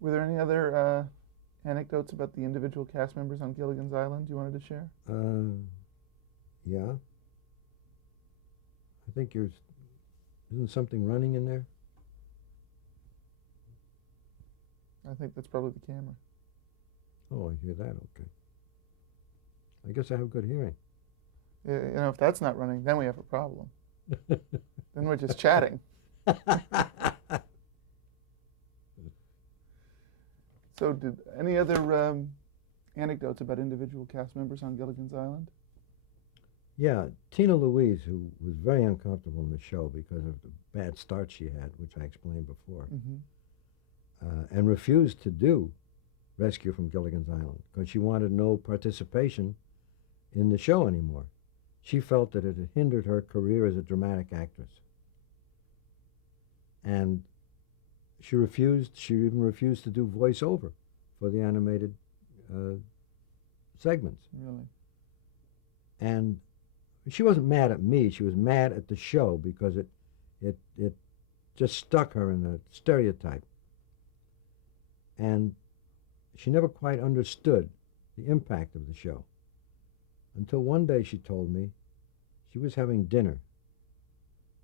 Were there any other anecdotes about the individual cast members on Gilligan's Island you wanted to share? Yeah, I think isn't something running in there? I think that's probably the camera. Oh, I hear that. Okay. I guess I have good hearing. If that's not running, then we have a problem. Then we're just chatting. So, did any other anecdotes about individual cast members on Gilligan's Island? Yeah, Tina Louise, who was very uncomfortable in the show because of the bad start she had, which I explained before, Mm-hmm. and refused to do Rescue from Gilligan's Island because she wanted no participation in the show anymore. She felt that it had hindered her career as a dramatic actress. And she refused, she even refused to do voiceover for the animated uh, segments. Really? And she wasn't mad at me, she was mad at the show because it just stuck her in a stereotype. And she never quite understood the impact of the show until one day she told me she was having dinner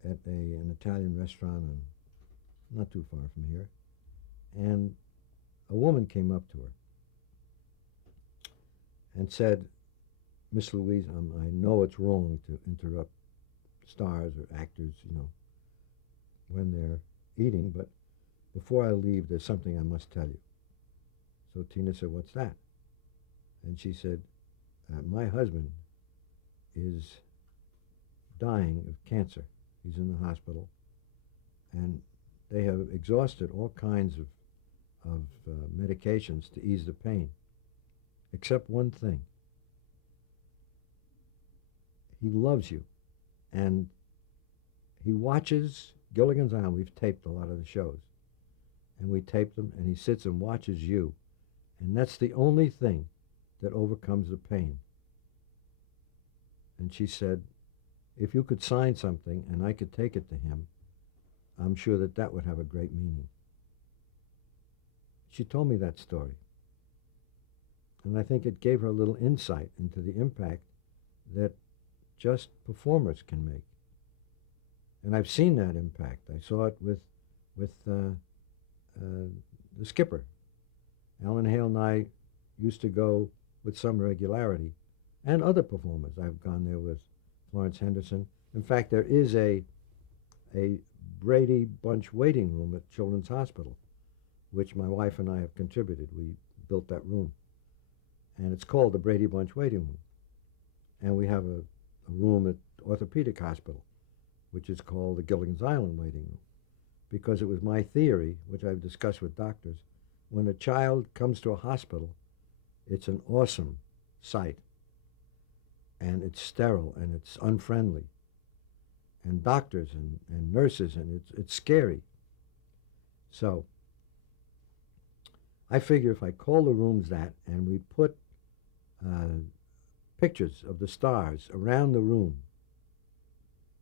at an Italian restaurant not too far from here, and a woman came up to her and said, "Miss Louise, I know it's wrong to interrupt stars or actors, when they're eating, but before I leave, there's something I must tell you." So Tina said, "What's that?" And she said, "My husband is dying of cancer. He's in the hospital, and they have exhausted all kinds of medications to ease the pain, except one thing. He loves you, and he watches Gilligan's Island. We've taped a lot of the shows, and we tape them, and he sits and watches you, and that's the only thing that overcomes the pain." And she said, "If you could sign something and I could take it to him, I'm sure that that would have a great meaning." She told me that story. And I think it gave her a little insight into the impact that just performers can make. And I've seen that impact. I saw it with the skipper. Alan Hale and I used to go with some regularity, and other performers. I've gone there with Florence Henderson. In fact, there is a Brady Bunch waiting room at Children's Hospital, which my wife and I have contributed. We built that room. And it's called the Brady Bunch waiting room. And we have a room at Orthopedic Hospital, which is called the Gilligan's Island waiting room. Because it was my theory, which I've discussed with doctors, when a child comes to a hospital, it's an awesome sight. And it's sterile and it's unfriendly. And doctors and nurses, and it's scary. So I figure if I call the rooms that and we put pictures of the stars around the room,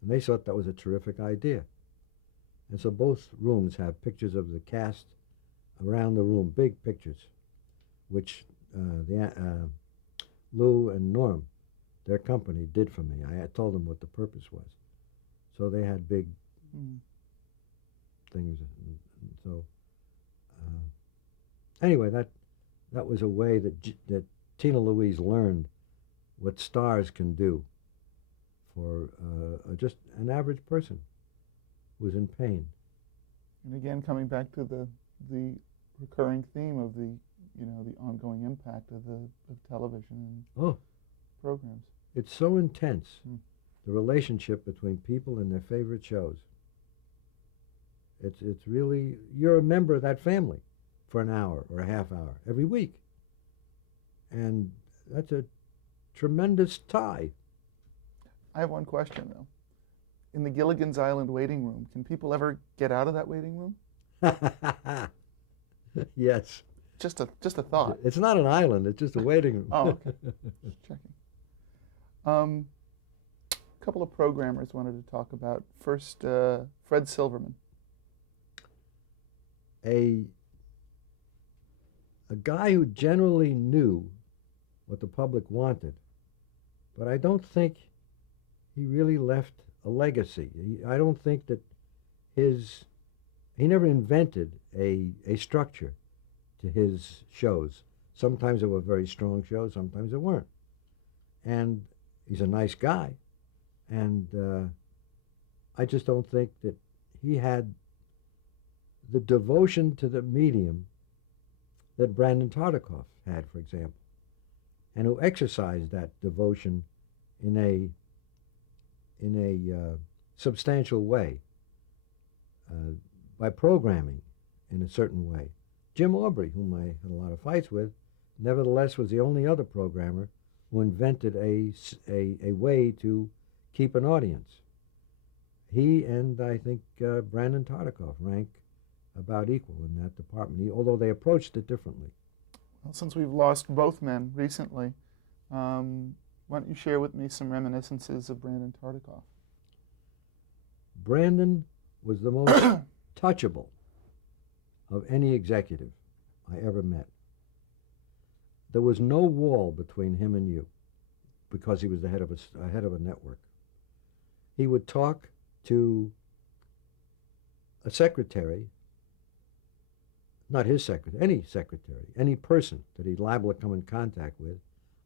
and they thought that was a terrific idea. And so both rooms have pictures of the cast around the room, big pictures, which Lou and Norm, their company, did for me. I told them what the purpose was. So they had big things. And so anyway, that was a way that Tina Louise learned what stars can do for just an average person who's in pain. And again, coming back to the recurring theme of the ongoing impact of television and Oh, programs. it's so intense, Mm. the relationship between people and their favorite shows. It's really, you're a member of that family for an hour or a half hour every week. And that's a tremendous tie. I have one question though. In the Gilligan's Island waiting room, can people ever get out of that waiting room? Yes. Just a thought. It's not an island, it's just a waiting room. Oh, okay. Just checking. A couple of programmers wanted to talk about. First, Fred Silverman. A a guy who generally knew what the public wanted, but I don't think he really left a legacy. I don't think that he never invented a structure to his shows. Sometimes they were very strong shows, sometimes they weren't. And he's a nice guy, and I just don't think that he had the devotion to the medium that Brandon Tartikoff had, for example, and who exercised that devotion in a substantial way by programming in a certain way. Jim Aubrey, whom I had a lot of fights with, nevertheless was the only other programmer who invented a way to keep an audience. He and I think Brandon Tartikoff rank about equal in that department, although they approached it differently. Well, since we've lost both men recently, why don't you share with me some reminiscences of Brandon Tartikoff? Brandon was the most touchable of any executive I ever met. There was no wall between him and you because he was the head of a network. He would talk to a secretary, not his secretary, any person that he'd liable to come in contact with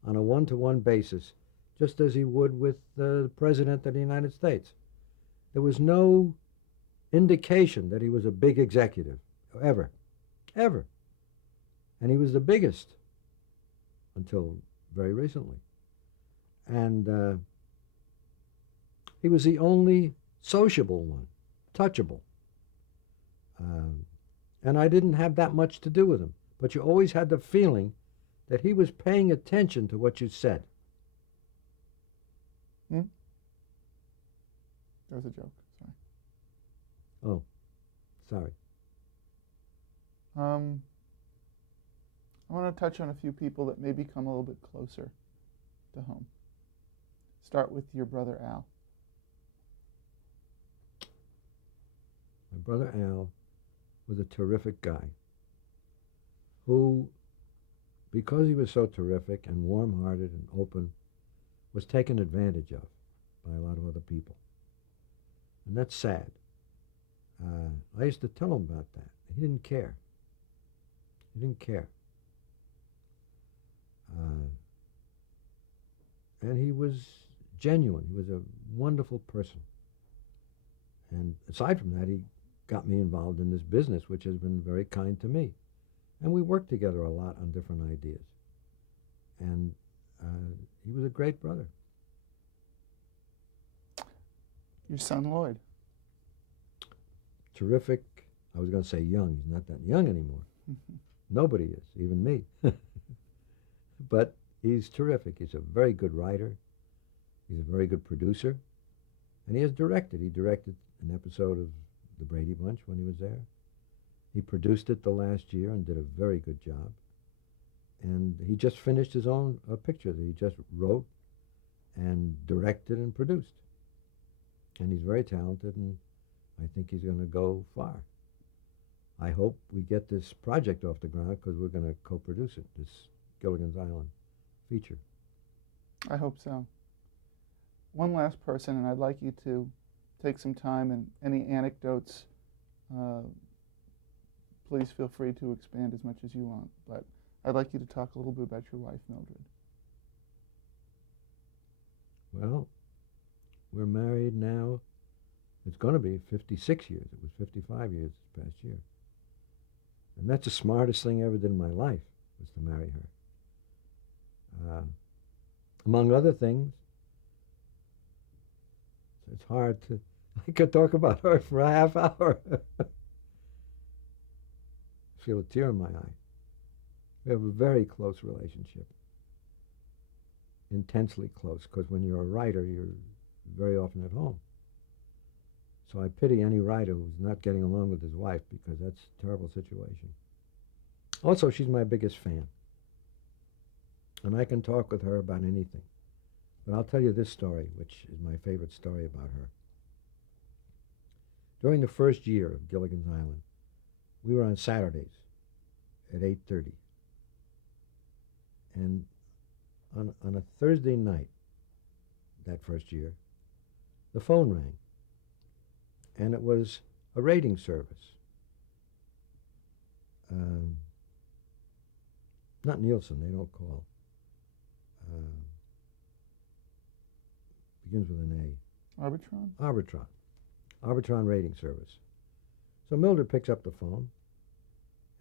on a one-to-one basis, just as he would with the President of the United States. There was no indication that he was a big executive, ever. And he was the biggest until very recently. And he was the only sociable one, touchable. And I didn't have that much to do with him, but you always had the feeling that he was paying attention to what you said. That was a joke. Sorry. Oh, sorry. I want to touch on a few people that maybe come a little bit closer to home. Start with your brother Al. My brother Al was a terrific guy who, because he was so terrific and warm-hearted and open, was taken advantage of by a lot of other people. And that's sad. I used to tell him about that. He didn't care. He didn't care. And he was genuine. He was a wonderful person. And aside from that, he got me involved in this business, which has been very kind to me. And we worked together a lot on different ideas. And he was a great brother. Your son Lloyd. Terrific. I was going to say young. He's not that young anymore. Nobody is, even me. But he's terrific. He's a very good writer. He's a very good producer. And he has directed. He directed an episode of The Brady Bunch when he was there. He produced it the last year and did a very good job. And he just finished his own picture that he just wrote and directed and produced. And he's very talented, and I think he's going to go far. I hope we get this project off the ground because we're going to co-produce it, this Gilligan's Island feature. I hope so. One last person, and I'd like you to take some time and any anecdotes, please feel free to expand as much as you want. But I'd like you to talk a little bit about your wife, Mildred. Well, we're married now. It's going to be 56 years. It was 55 years this past year. And that's the smartest thing I ever did in my life, was to marry her. Among other things, it's hard to, I could talk about her for a half hour. I feel a tear in my eye. We have a very close relationship. Intensely close, because when you're a writer, you're very often at home. So I pity any writer who's not getting along with his wife, because that's a terrible situation. Also, she's my biggest fan. And I can talk with her about anything. But I'll tell you this story, which is my favorite story about her. During the first year of Gilligan's Island, we were on Saturdays at 8:30. And on a Thursday night that first year, the phone rang, and it was a rating service. Not Nielsen, they don't call. Begins with an A. Arbitron? Arbitron rating service. So Mildred picks up the phone,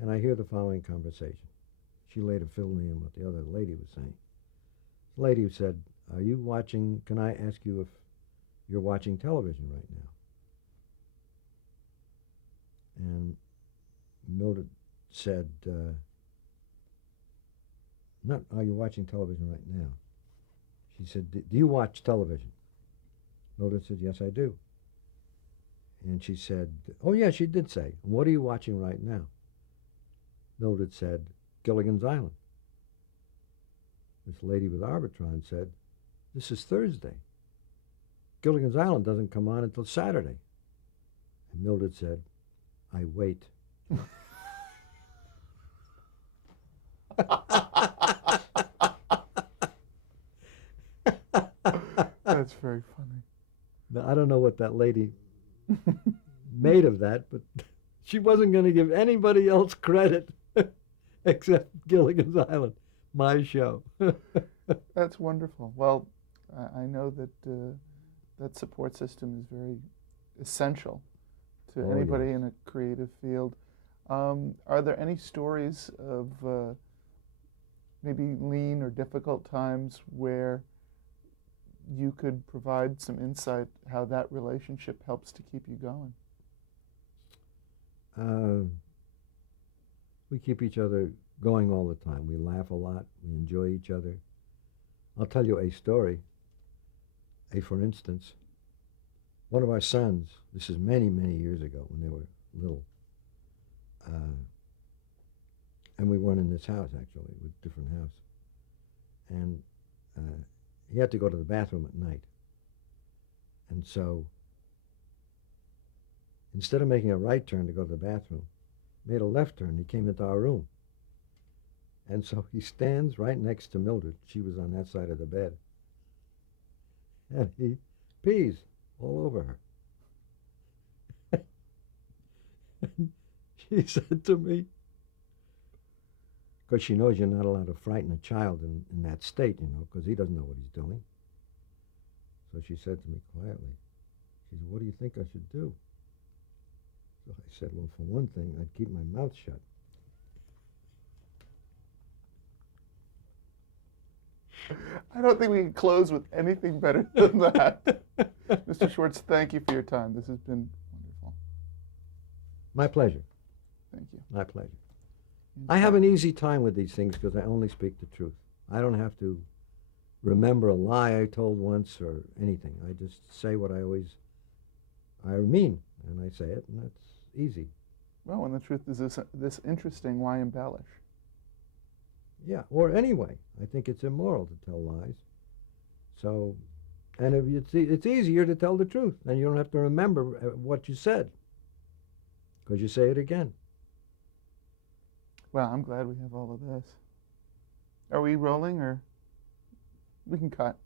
and I hear the following conversation. She later filled me in what the other lady was saying. The lady said, "Are you watching, can I ask you if you're watching television right now?" And Mildred said, "Not, are you watching television right now?" She said, "Do you watch television?" Mildred said, "Yes, I do." And she said, oh, yeah, she did say, "What are you watching right now?" Mildred said, "Gilligan's Island." This lady with Arbitron said, "This is Thursday. Gilligan's Island doesn't come on until Saturday." And Mildred said, "I wait." That's very funny. Now, I don't know what that lady made of that, but she wasn't going to give anybody else credit except Gilligan's Island, my show. That's wonderful. Well, I know that that support system is very essential to anybody in a creative field. Are there any stories of maybe lean or difficult times where you could provide some insight how that relationship helps to keep you going? We keep each other going all the time. We laugh a lot. We enjoy each other. I'll tell you a story. For instance, one of our sons, this is many, many years ago when they were little, and we weren't in this house, actually, it was a different house. And he had to go to the bathroom at night. And so instead of making a right turn to go to the bathroom, made a left turn. He came into our room. And so he stands right next to Mildred. She was on that side of the bed. And he pees all over her. And she said to me, because she knows you're not allowed to frighten a child in that state, because he doesn't know what he's doing. So she said to me quietly, she said, "What do you think I should do?" So I said, "Well, for one thing, I'd keep my mouth shut." I don't think we can close with anything better than that. Mr. Schwartz, thank you for your time. This has been wonderful. My pleasure. Thank you. My pleasure. I have an easy time with these things because I only speak the truth. I don't have to remember a lie I told once or anything. I just say what I mean, and I say it, and that's easy. Well, when the truth is this interesting, why embellish? Yeah, or anyway, I think it's immoral to tell lies. So, and if it's easier to tell the truth, then you don't have to remember what you said, because you say it again. Well, I'm glad we have all of this. Are we rolling, or we can cut?